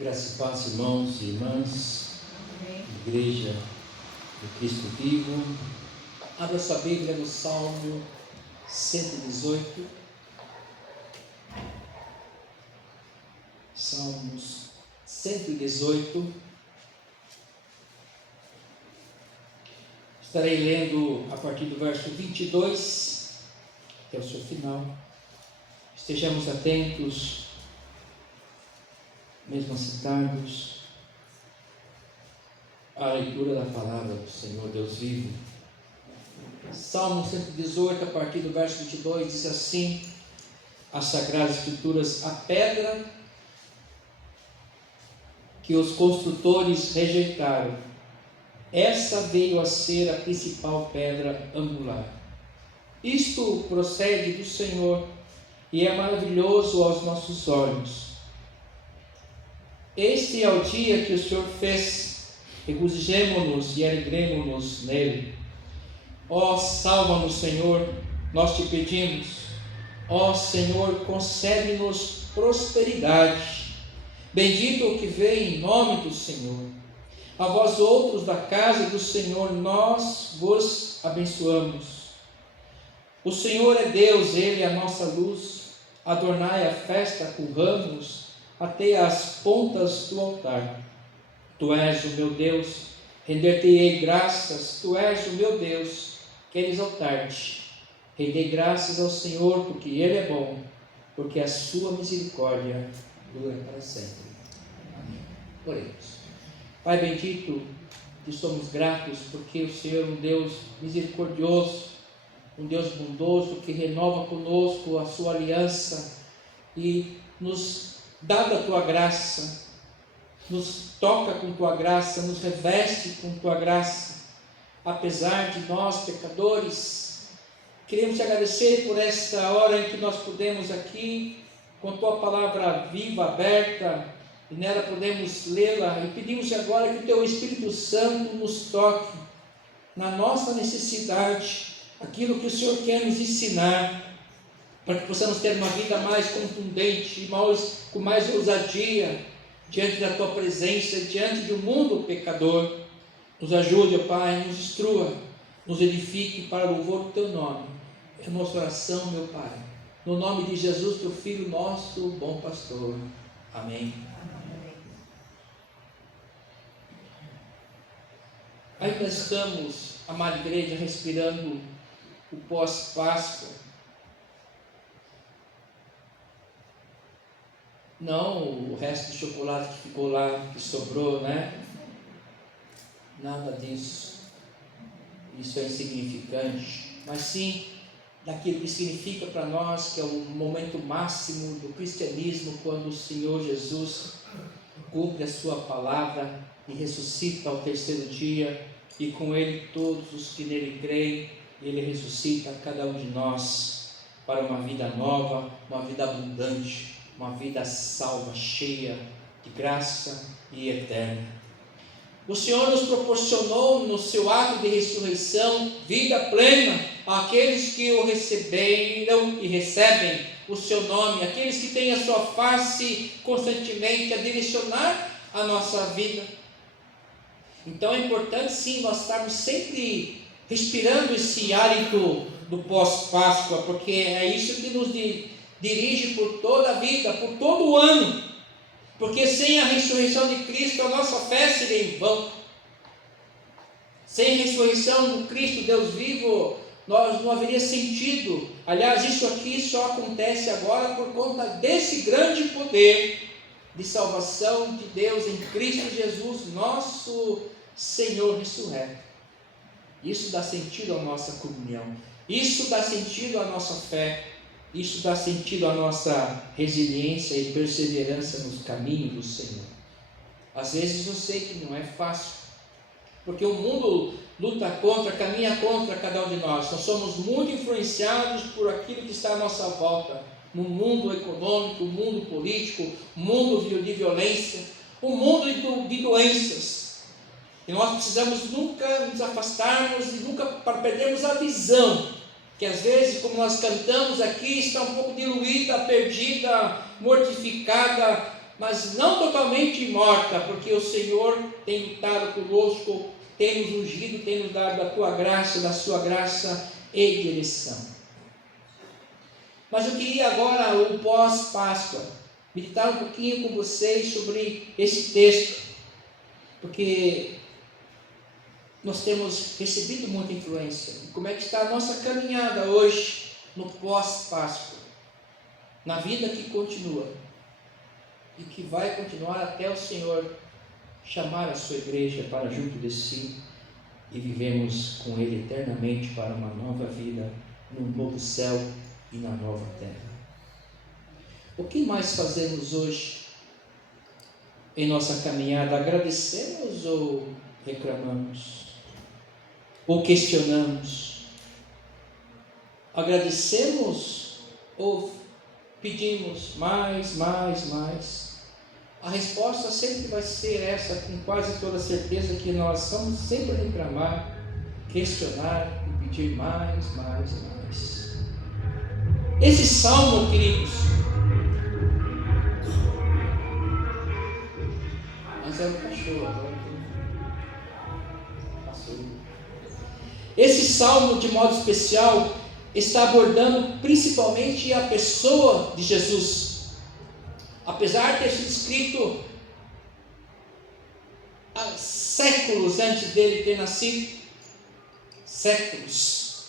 Graça e paz, irmãos e irmãs, Amém. Igreja do Cristo Vivo. Abra sua Bíblia no Salmo 118. Salmos 118. Estarei lendo a partir do verso 22 até o seu final. Estejamos atentos, mesmo assentados, à leitura da palavra do Senhor Deus vivo. Salmo 118, a partir do verso 22, diz assim: as Sagradas Escrituras: a pedra que os construtores rejeitaram, essa veio a ser a principal pedra angular. Isto procede do Senhor e é maravilhoso aos nossos olhos. Este é o dia que o Senhor fez, regozijemo-nos e alegremo-nos nele. Ó, salva-nos, Senhor, nós te pedimos. Ó Senhor, concede-nos prosperidade. Bendito o que vem em nome do Senhor. A vós outros da casa do Senhor, nós vos abençoamos. O Senhor é Deus, Ele é a nossa luz. Adornai a festa com ramos até as pontas do altar. Tu és o meu Deus, render-te-ei graças. Tu és o meu Deus, quero exaltar-te. Rendei graças ao Senhor, porque Ele é bom, porque a sua misericórdia dura para sempre. Amém. Oremos. Pai bendito, te somos gratos, porque o Senhor é um Deus misericordioso, um Deus bondoso, que renova conosco a sua aliança e nos dá da tua graça, nos toca com tua graça, nos reveste com tua graça, apesar de nós pecadores. Queremos te agradecer por esta hora em que nós podemos aqui, com tua palavra viva, aberta, e nela podemos lê-la, e pedimos agora que o teu Espírito Santo nos toque na nossa necessidade, aquilo que o Senhor quer nos ensinar, para que possamos ter uma vida mais contundente, com mais ousadia, diante da tua presença, diante de um mundo pecador. Nos ajude, ó Pai, nos instrua, nos edifique para o louvor do teu nome. É a nossa oração, meu Pai, no nome de Jesus, teu Filho, nosso bom pastor. Amém. Ainda estamos, amada igreja, respirando o pós-Páscoa. Não o resto do chocolate que ficou lá, que sobrou, né? Nada disso. Isso é insignificante. Mas sim daquilo que significa para nós, que é o momento máximo do cristianismo, quando o Senhor Jesus cumpre a sua palavra e ressuscita ao terceiro dia, e com Ele todos os que nele creem, Ele ressuscita cada um de nós para uma vida nova, uma vida abundante, uma vida salva, cheia de graça e eterna. O Senhor nos proporcionou no seu ato de ressurreição vida plena àqueles que o receberam e recebem o seu nome, aqueles que têm a sua face constantemente a direcionar a nossa vida. Então é importante sim nós estarmos sempre respirando esse hálito do pós-Páscoa, porque é isso que nos dirige por toda a vida, por todo o ano, porque sem a ressurreição de Cristo a nossa fé seria em vão. Sem a ressurreição do Cristo Deus vivo, nós não haveria sentido. Aliás, isso aqui só acontece agora por conta desse grande poder de salvação de Deus em Cristo Jesus, nosso Senhor ressurreto. Isso dá sentido à nossa comunhão, isso dá sentido à nossa fé, isso dá sentido à nossa resiliência e perseverança nos caminhos do Senhor. Às vezes eu sei que não é fácil, porque o mundo luta contra, caminha contra cada um de nós. Nós somos muito influenciados por aquilo que está à nossa volta, no mundo econômico, no mundo político, no mundo de violência, o mundo de doenças. E nós precisamos nunca nos afastarmos e nunca perdermos a visão, que às vezes, como nós cantamos aqui, está um pouco diluída, perdida, mortificada mas não totalmente morta, porque o Senhor tem lutado conosco, tem nos ungido, tem nos dado da tua graça, da sua graça e direção. Mas eu queria agora, o pós-Páscoa, meditar um pouquinho com vocês sobre esse texto, porque nós temos recebido muita influência. E como é que está a nossa caminhada hoje, no pós-Páscoa, na vida que continua e que vai continuar até o Senhor chamar a sua igreja para junto de si e vivemos com Ele eternamente para uma nova vida, num novo céu e na nova terra. O que mais fazemos hoje em nossa caminhada? Agradecemos ou reclamamos? Ou questionamos? Agradecemos ou pedimos mais? A resposta sempre vai ser essa, com quase toda certeza, que nós vamos sempre reclamar, questionar e pedir mais. Esse salmo, queridos, mas é o cachorro agora que passou. Esse salmo, de modo especial, está abordando principalmente a pessoa de Jesus. Apesar de ter sido escrito há séculos antes dele ter nascido, séculos,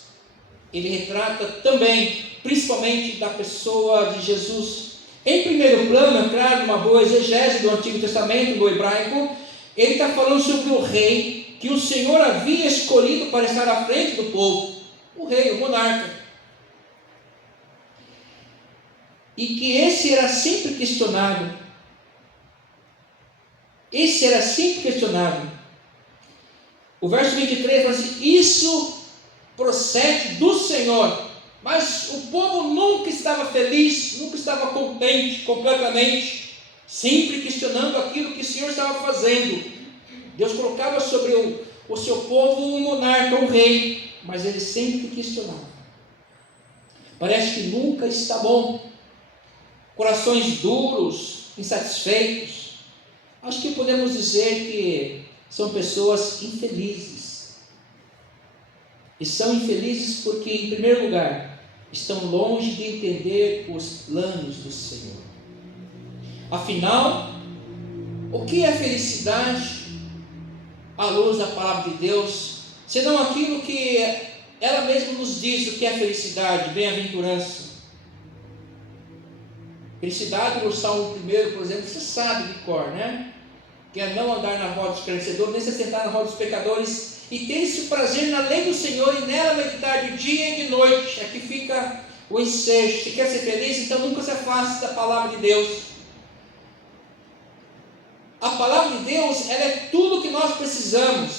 ele retrata também, principalmente, da pessoa de Jesus. Em primeiro plano, é claro, uma boa exegese do Antigo Testamento, do hebraico, ele está falando sobre o rei que o Senhor havia escolhido para estar à frente do povo, o rei, o monarca. E que esse era sempre questionado. O verso 23 fala assim: isso procede do Senhor. Mas o povo nunca estava feliz, nunca estava contente completamente, sempre questionando aquilo que o Senhor estava fazendo. Deus colocava sobre o seu povo um monarca, um rei, mas ele sempre questionava. Parece que nunca está bom. Corações duros, insatisfeitos. Acho que podemos dizer que são pessoas infelizes. E são infelizes porque, em primeiro lugar, estão longe de entender os planos do Senhor. Afinal, o que é felicidade à luz da palavra de Deus, senão aquilo que ela mesma nos diz o que é felicidade, bem-aventurança? Felicidade, no Salmo 1, por exemplo, você sabe de cor, né? Que é não andar na roda dos escarnecedores, nem se sentar na roda dos pecadores, e ter esse prazer na lei do Senhor e nela meditar de dia e de noite. Aqui fica o ensejo. Se quer ser feliz, então nunca se afaste da palavra de Deus. A palavra de Deus, ela é tudo que nós precisamos.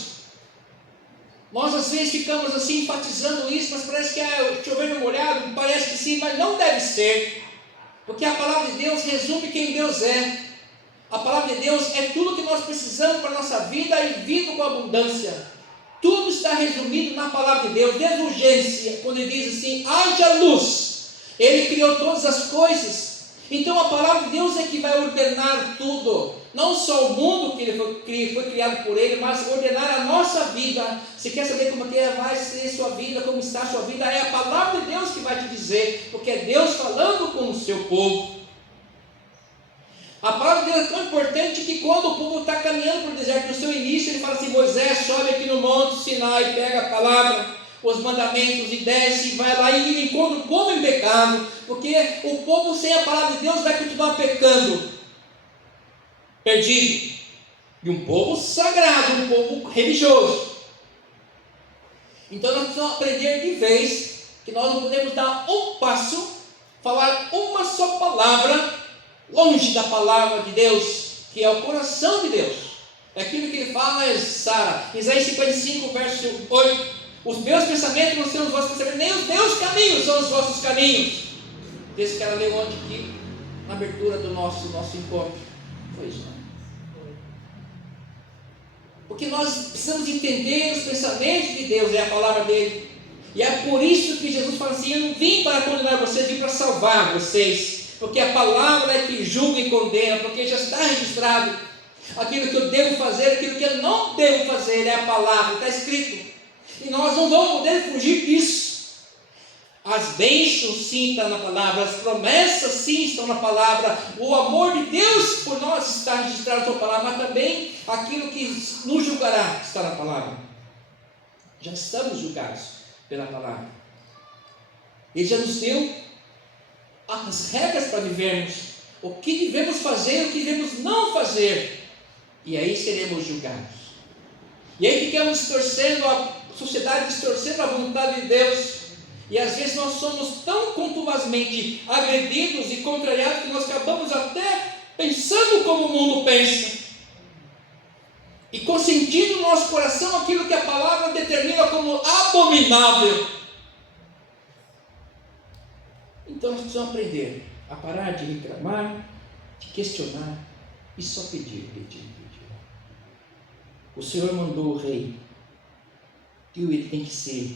Nós às vezes ficamos assim enfatizando isso, mas parece que é chover no molhado, parece que sim, mas não deve ser. Porque a palavra de Deus resume quem Deus é. A palavra de Deus é tudo que nós precisamos para a nossa vida e vida com abundância. Tudo está resumido na palavra de Deus, desde urgência, quando ele diz assim: haja luz. Ele criou todas as coisas. Então a palavra de Deus é que vai ordenar tudo. Não só o mundo que foi criado por ele, mas ordenar a nossa vida. Se quer saber como que vai ser sua vida, como está a sua vida, é a palavra de Deus que vai te dizer, porque é Deus falando com o seu povo. A palavra de Deus é tão importante que quando o povo está caminhando para o deserto, no seu início, ele fala assim: Moisés, sobe aqui no monte Sinai, pega a palavra, os mandamentos, e desce, e vai lá e encontra o povo em pecado, porque o povo sem a palavra de Deus vai continuar pecando, perdido. E um povo sagrado, um povo religioso. Então nós precisamos aprender de vez que nós não podemos dar um passo, falar uma só palavra longe da palavra de Deus, que é o coração de Deus. É aquilo que ele fala, é Sara, Isaías 55, verso 8: os meus pensamentos não são os vossos pensamentos, nem os meus caminhos são os vossos caminhos. Desse que ela leu ontem aqui, na abertura do nosso encontro. Foi isso, né? Porque nós precisamos entender os pensamentos de Deus, é a palavra dele. E é por isso que Jesus fala assim: eu não vim para condenar vocês, vim para salvar vocês. porque a palavra é que julga e condena, porque já está registrado. Aquilo que eu devo fazer, aquilo que eu não devo fazer, é a palavra, está escrito. E nós não vamos poder fugir disso. As bênçãos sim estão na palavra, as promessas sim estão na palavra, o amor de Deus por nós está registrado na sua palavra, mas também aquilo que nos julgará está na palavra. Já estamos julgados pela palavra. Ele já nos deu as regras para vivermos, o que devemos fazer, o que devemos não fazer, e aí seremos julgados. E aí ficamos distorcendo, a sociedade distorcendo a vontade de Deus. E às vezes nós somos tão contumazmente agredidos e contrariados que nós acabamos até pensando como o mundo pensa. E consentindo no nosso coração aquilo que a palavra determina como abominável. Então nós precisamos aprender a parar de reclamar, de questionar e só pedir. O Senhor mandou o rei, e ele tem que ser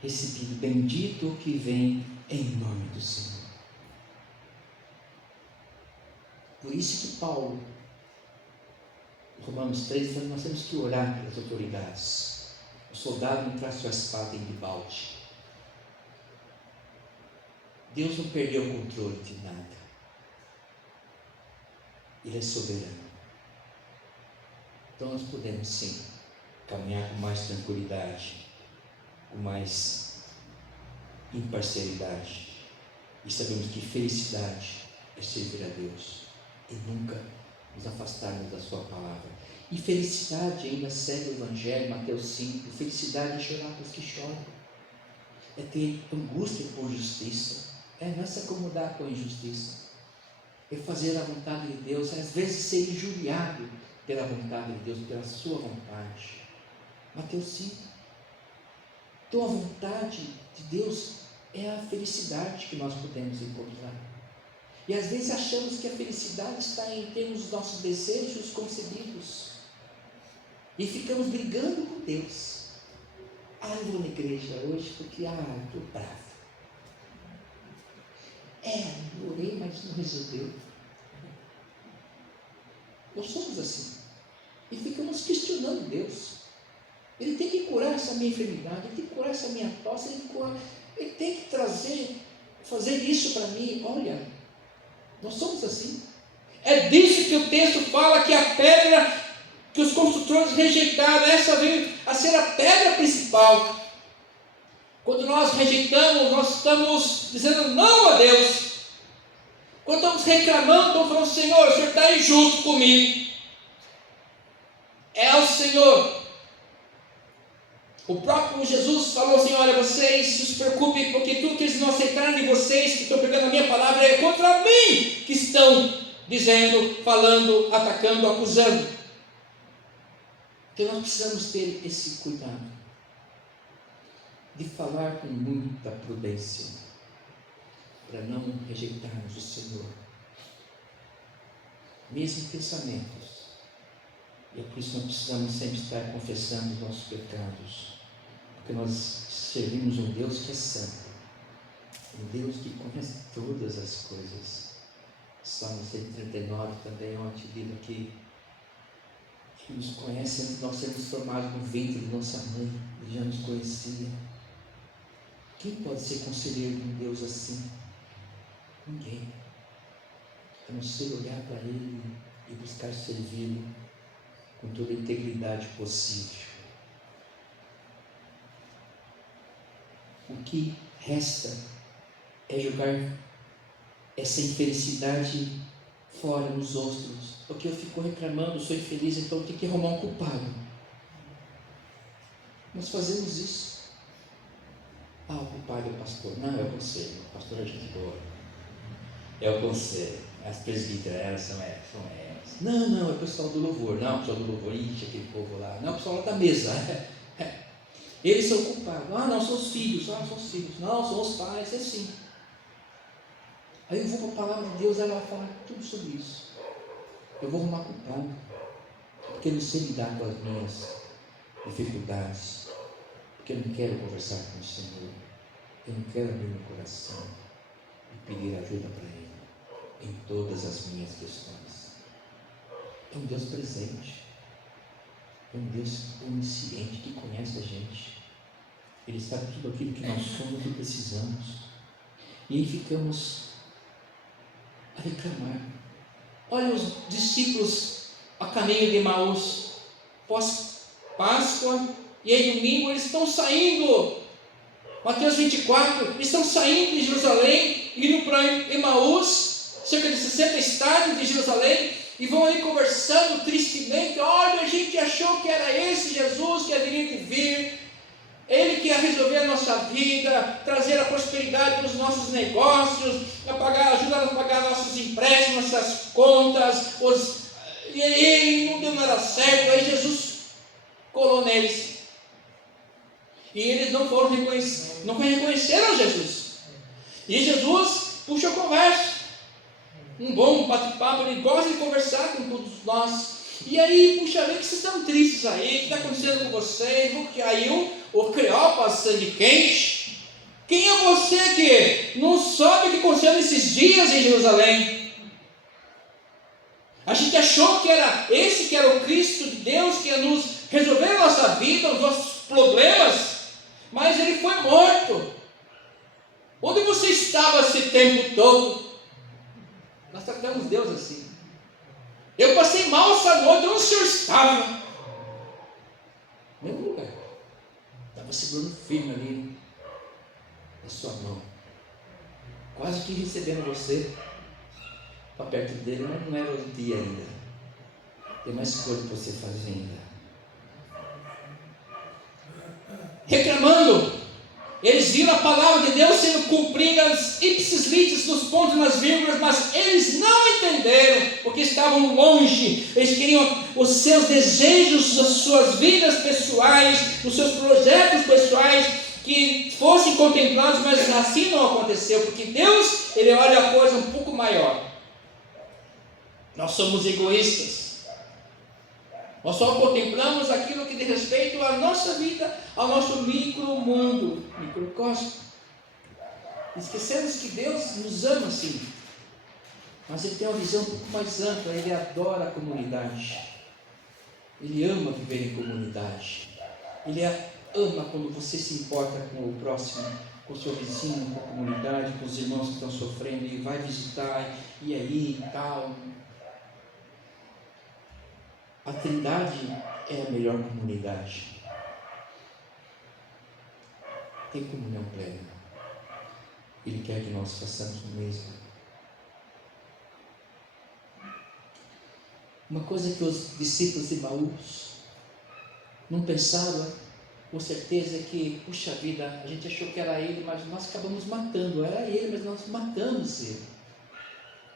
recebido, bendito o que vem em nome do Senhor. Por isso que Paulo, Romanos 3, nós temos que orar pelas autoridades. O soldado não traz sua espada em balde. Deus não perdeu o controle de nada. Ele é soberano. Então nós podemos sim caminhar com mais tranquilidade, com mais imparcialidade, e sabemos que felicidade é servir a Deus e nunca nos afastarmos da sua palavra. E felicidade ainda segue o Evangelho, Mateus 5, felicidade é chorar com os que choram, é ter angústia por justiça, não é se acomodar com a injustiça, é fazer a vontade de Deus, às vezes ser injuriado pela vontade de Deus, pela sua vontade. Mateus 5. Então a vontade de Deus é a felicidade que nós podemos encontrar. E às vezes achamos que a felicidade está em termos dos nossos desejos concebidos. E ficamos brigando com Deus. Eu vou na igreja hoje porque estou bravo. Eu orei, mas não resolveu. Nós somos assim. E ficamos questionando Deus. Ele tem que curar essa minha enfermidade, ele tem que curar essa minha tosse, ele tem que fazer isso para mim. Olha, nós somos assim. É disso que o texto fala, que a pedra que os construtores rejeitaram, essa veio a ser a pedra principal. Quando nós rejeitamos, nós estamos dizendo não a Deus. Quando estamos reclamando, estamos falando: Senhor, o Senhor está injusto comigo. É o Senhor. O próprio Jesus falou assim: olha, vocês se preocupem, porque tudo que eles não aceitaram de vocês, que estão pegando a minha palavra, é contra mim que estão dizendo, falando, atacando, acusando. Então nós precisamos ter esse cuidado de falar com muita prudência, para não rejeitarmos o Senhor, mesmo pensamentos. E é por isso que nós precisamos sempre estar confessando os nossos pecados, porque nós servimos um Deus que é santo, um Deus que conhece todas as coisas. Salmo 139 também, ontem lido aqui, que nos conhece antes de nós sermos formados no ventre de nossa mãe, Ele já nos conhecia. Quem pode ser conselheiro de um Deus assim? Ninguém. A não ser olhar para Ele e buscar servi-lo com toda a integridade possível. O que resta é jogar essa infelicidade fora nos outros, porque eu fico reclamando, sou infeliz, então eu tenho que arrumar um culpado. Nós fazemos isso. O culpado é o pastor. Não, é o conselho. O pastor é gente boa. É o conselho. As presbíteras, elas são elas. Não, é o pessoal do louvor. Não, o pessoal do louvor, aquele povo lá. Não, o pessoal lá da mesa. Eles são culpados. Não, são os filhos. São os filhos. Não, são os pais. É assim. Aí eu vou para a palavra de Deus, ela vai falar tudo sobre isso. Eu vou arrumar culpado, porque eu não sei lidar com as minhas dificuldades, porque eu não quero conversar com o Senhor, eu não quero abrir meu coração e pedir ajuda para Ele. em todas as minhas questões. É um Deus presente, é um Deus onisciente que conhece a gente. Ele sabe tudo aquilo que nós somos e precisamos. E aí ficamos a reclamar. Olha os discípulos a caminho de Emaús, pós-Páscoa, e aí domingo eles estão saindo. Mateus 24, eles estão saindo de Jerusalém, indo para Emaús, cerca de 60 estádios de Jerusalém, e vão aí conversando tristemente. Olha, a gente achou que era esse Jesus que haveria de vir, Ele que ia resolver a nossa vida, trazer a prosperidade para os nossos negócios, ajudar a pagar nossos empréstimos, nossas contas, e aí não deu nada certo. Aí Jesus colou neles. E eles não reconheceram Jesus. E Jesus puxa a conversa. Um bom bate-papo, ele gosta de conversar com todos nós. E aí, puxa, vê que vocês estão tristes aí, o que está acontecendo com vocês? Porque aí o Cleópatra sangue quente. Quem é você que não sabe o que aconteceu nesses dias em Jerusalém? A gente achou que era esse que era o Cristo de Deus, que ia nos resolver a nossa vida, os nossos problemas, mas ele foi morto. Onde você estava esse tempo todo? Nós tratamos Deus assim. Eu passei mal essa noite, onde o senhor estava? No mesmo lugar. Estava segurando firme ali na sua mão, quase que recebendo você para perto dele, mas não era o dia ainda. Tem mais coisa para você fazer ainda. Reclamando. Eles viram a palavra de Deus sendo cumprida ipsis litis, nos pontos e nas vírgulas, mas eles não entenderam, porque estavam longe. Eles queriam os seus desejos, as suas vidas pessoais, os seus projetos pessoais, que fossem contemplados, mas assim não aconteceu, porque Deus, Ele olha a coisa um pouco maior. Nós somos egoístas. Nós só contemplamos aquilo que diz respeito à nossa vida, ao nosso micromundo, microcosmo. Esquecemos que Deus nos ama assim, mas Ele tem uma visão um pouco mais ampla. Ele adora a comunidade, Ele ama viver em comunidade, Ele ama quando você se importa com o próximo, com o seu vizinho, com a comunidade, com os irmãos que estão sofrendo, e vai visitar, e aí e tal. A Trindade é a melhor comunidade. Tem comunhão plena. Ele quer que nós façamos o mesmo. Uma coisa que os discípulos de Emaús não pensaram, com certeza, é que, puxa vida, a gente achou que era ele, mas nós acabamos matando. Era ele, mas nós matamos ele.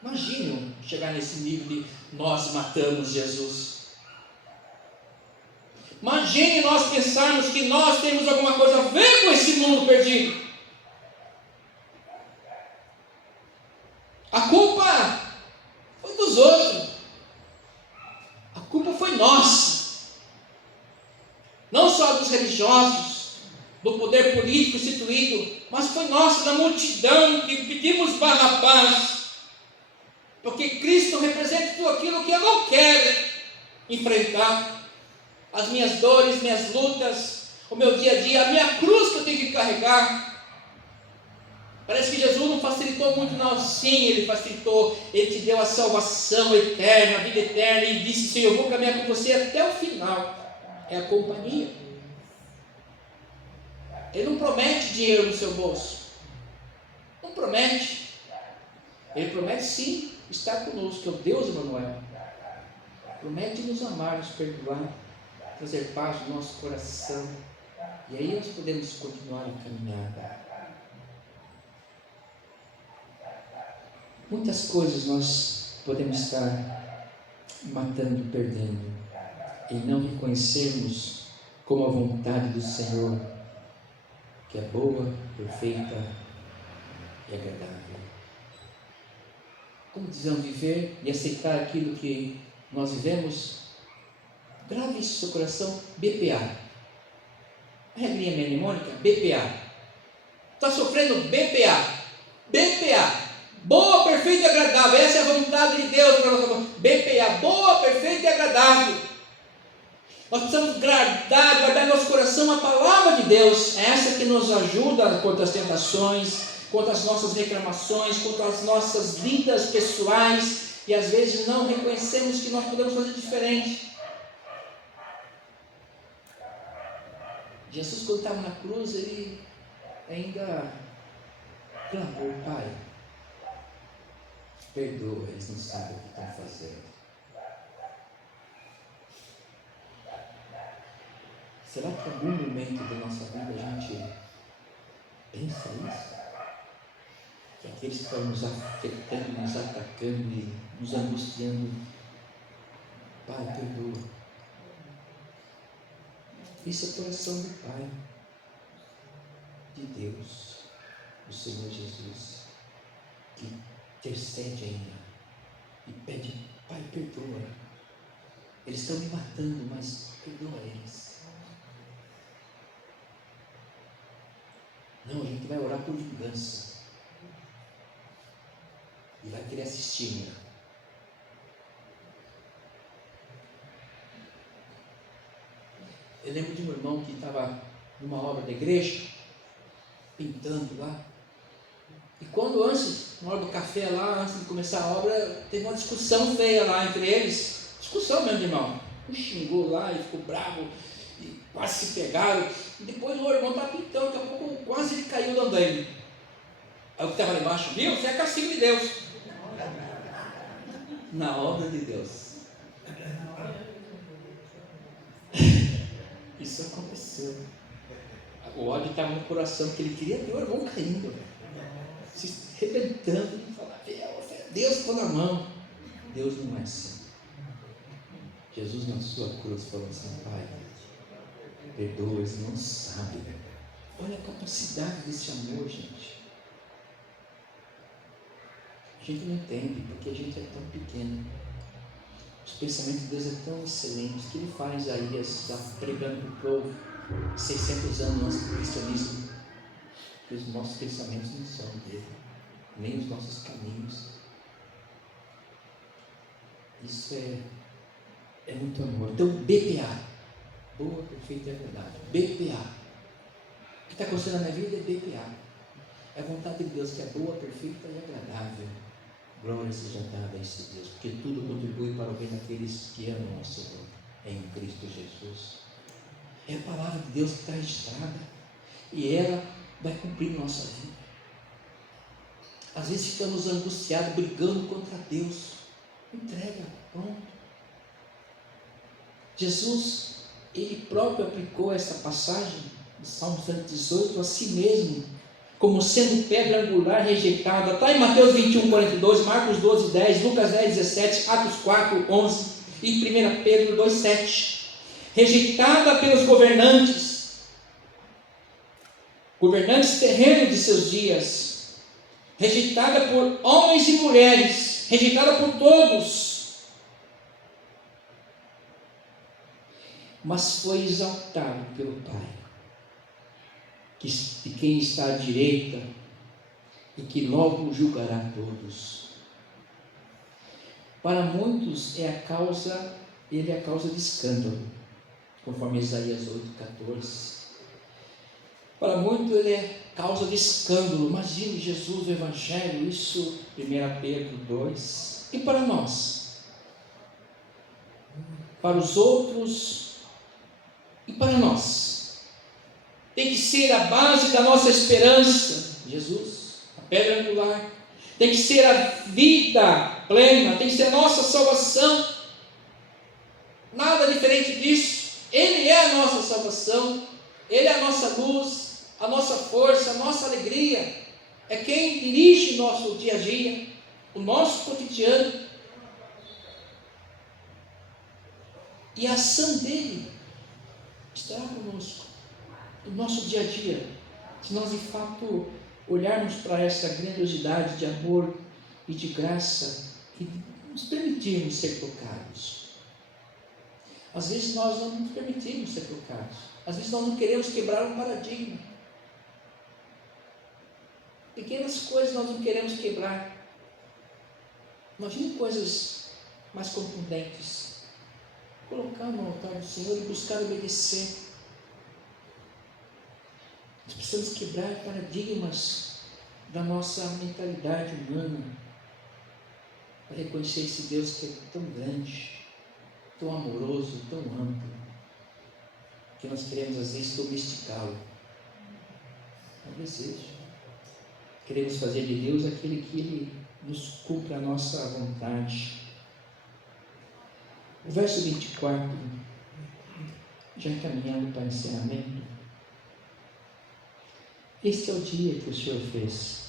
Imaginem chegar nesse nível de nós matamos Jesus. Imagine nós pensarmos que nós temos alguma coisa a ver com esse mundo perdido. A culpa foi dos outros. A culpa foi nossa. Não só dos religiosos, do poder político instituído, mas foi nossa, da multidão que pedimos Barrabás. Porque Cristo representa tudo aquilo que eu não quero enfrentar. As minhas dores, minhas lutas, o meu dia a dia, a minha cruz que eu tenho que carregar. Parece que Jesus não facilitou muito, não. Sim, Ele facilitou. Ele te deu a salvação eterna, a vida eterna, e disse: Senhor, eu vou caminhar com você até o final. É a companhia. Ele não promete dinheiro no seu bolso. Não promete. Ele promete sim estar conosco, que é o Deus Emmanuel. Promete nos amar, nos perdoar, trazer paz no nosso coração, e aí nós podemos continuar a caminhada. Muitas coisas nós podemos estar matando, perdendo, e não reconhecermos como a vontade do Senhor, que é boa, perfeita e agradável. Como devemos viver e aceitar aquilo que nós vivemos? Grave isso no seu coração. BPA. A regrinha mnemônica, BPA. Está sofrendo BPA. BPA. Boa, perfeita perfeita e agradável. Essa é a vontade de Deus para nós. BPA, boa, perfeita e agradável. Nós precisamos guardar em nosso coração a palavra de Deus. É essa que nos ajuda contra as tentações, contra as nossas reclamações, contra as nossas vidas pessoais. E às vezes não reconhecemos que nós podemos fazer diferente. Jesus, quando estava na cruz, ele ainda clamou: Pai, perdoa, eles não sabem o que estão fazendo. Será que em algum momento da nossa vida a gente pensa isso? Que aqueles que estão nos afetando, nos atacando e nos angustiando, Pai, perdoa. Isso é o coração do Pai, de Deus, do Senhor Jesus, que intercede ainda e pede: Pai, perdoa. Eles estão me matando, mas perdoa eles. Não, a gente vai orar por vingança. E vai querer assistir, né? Eu lembro de um irmão que estava numa obra da igreja, pintando lá. E quando antes, na hora do café lá, antes de começar a obra, teve uma discussão feia lá entre eles. Discussão mesmo, irmão. Um xingou lá e ficou bravo. E quase se pegaram. E depois o irmão estava pintando, daqui a pouco quase ele caiu do andaime. Aí o que estava lá embaixo: viu? Você é castigo de Deus. Na obra de Deus. Isso aconteceu. O ódio estava no coração, porque ele queria ver o irmão caindo, se arrebentando, e falar: Deus põe na mão. Deus não é assim. Jesus na sua cruz falou assim: Pai, perdoa, eles não sabem. Olha a capacidade desse amor, gente. A gente não entende, porque a gente é tão pequeno. Os pensamentos de Deus é tão excelentes que ele faz Isaías está pregando para o povo 600 anos antes do cristianismo, que os nossos pensamentos não são dele, nem os nossos caminhos. Isso é muito amor. Então, BPA, boa, perfeita e agradável. BPA. O que está acontecendo na minha vida é BPA. É a vontade de Deus, que é boa, perfeita e agradável. Glória seja dada a esse Deus, porque tudo contribui para o bem daqueles que amam ao Senhor, em Cristo Jesus. É a palavra de Deus que está registrada, e ela vai cumprir nossa vida. Às vezes ficamos angustiados, brigando contra Deus. Entrega, pronto. Jesus, ele próprio aplicou essa passagem do Salmo 118 a si mesmo, como sendo pedra angular rejeitada. Está em Mateus 21, 42, Marcos 12, 10, Lucas 10, 17, Atos 4, 11 e 1 Pedro 2, 7. Rejeitada pelos governantes terrenos de seus dias, rejeitada por homens e mulheres, rejeitada por todos, mas foi exaltado pelo Pai, de quem está à direita e que logo julgará todos. Para muitos ele é a causa de escândalo, conforme Isaías 8,14. Para muitos ele é causa de escândalo. Imagine Jesus, o Evangelho, isso 1 Pedro 2. E para nós? Para os outros e para nós? Tem que ser a base da nossa esperança, Jesus, a pedra angular. Tem que ser a vida plena, tem que ser a nossa salvação. Nada diferente disso. Ele é a nossa salvação, Ele é a nossa luz, a nossa força, a nossa alegria. É quem dirige o nosso dia a dia, o nosso cotidiano. E a ação dele estará conosco no nosso dia a dia, se nós de fato olharmos para essa grandiosidade de amor e de graça e nos permitirmos ser tocados. Às vezes nós não nos permitimos ser tocados, às vezes nós não queremos quebrar um paradigma, pequenas coisas nós não queremos quebrar, Imagine coisas mais contundentes. Colocar no altar do Senhor e buscar obedecer. Nós precisamos quebrar paradigmas da nossa mentalidade humana para reconhecer esse Deus que é tão grande, tão amoroso, tão amplo, que nós queremos às vezes domesticá-lo. É um desejo. Queremos fazer de Deus aquele que Ele nos cumpra a nossa vontade. O verso 24, já encaminhando para encerramento. Este é o dia que o Senhor fez.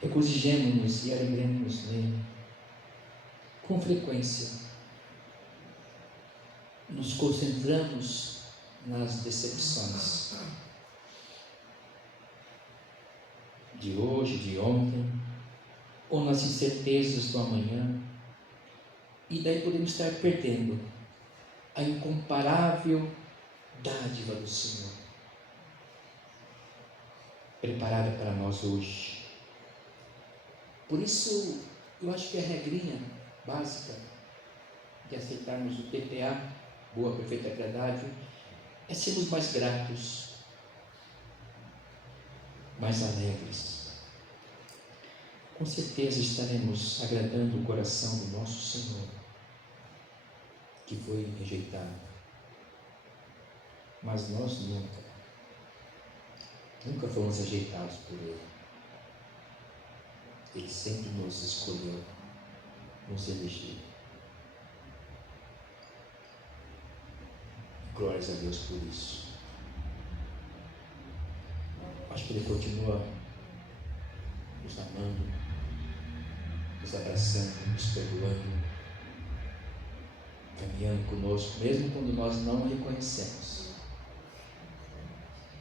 Regozijemo-nos e alegremos-nos nele. Com frequência, nos concentramos nas decepções de hoje, de ontem, ou nas incertezas do amanhã, e daí podemos estar perdendo a incomparável dádiva do Senhor, preparada para nós hoje. Por isso, eu acho que a regrinha básica de aceitarmos o PPA, boa, perfeita, agradável, é sermos mais gratos, mais alegres. Com certeza estaremos agradando o coração do nosso Senhor, que foi rejeitado. Mas nós nunca fomos rejeitados por Ele. Ele sempre nos escolheu, nos elegeu. Glórias a Deus por isso. Acho que Ele continua nos amando, nos abraçando, nos perdoando, caminhando conosco, mesmo quando nós não o reconhecemos.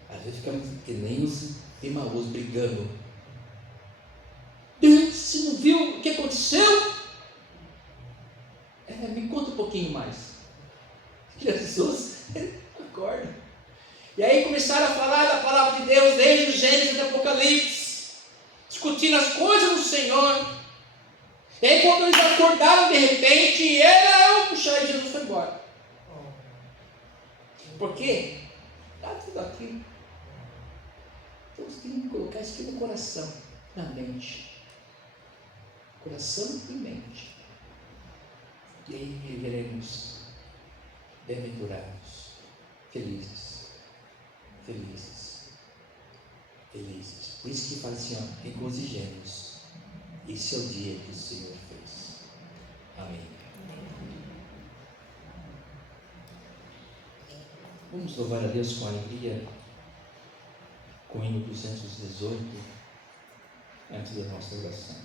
Às vezes ficamos que nem os Emaús brigando. Deus, você não viu o que aconteceu? Me conta um pouquinho mais. Jesus, acorda. E aí começaram a falar da palavra de Deus, desde o Gênesis e Apocalipse, discutindo as coisas do Senhor. E aí quando eles acordaram de repente, Jesus foi embora. Por quê? Está tudo aqui. Então você tem que colocar isso aqui no coração, na mente. Coração e mente. E aí viveremos bem-aventurados, felizes, felizes, felizes. Por isso que fala assim, regozijemos. Esse é o dia que o Senhor fez. Amém. Vamos louvar a Deus com alegria, com o hino 218, antes da nossa oração.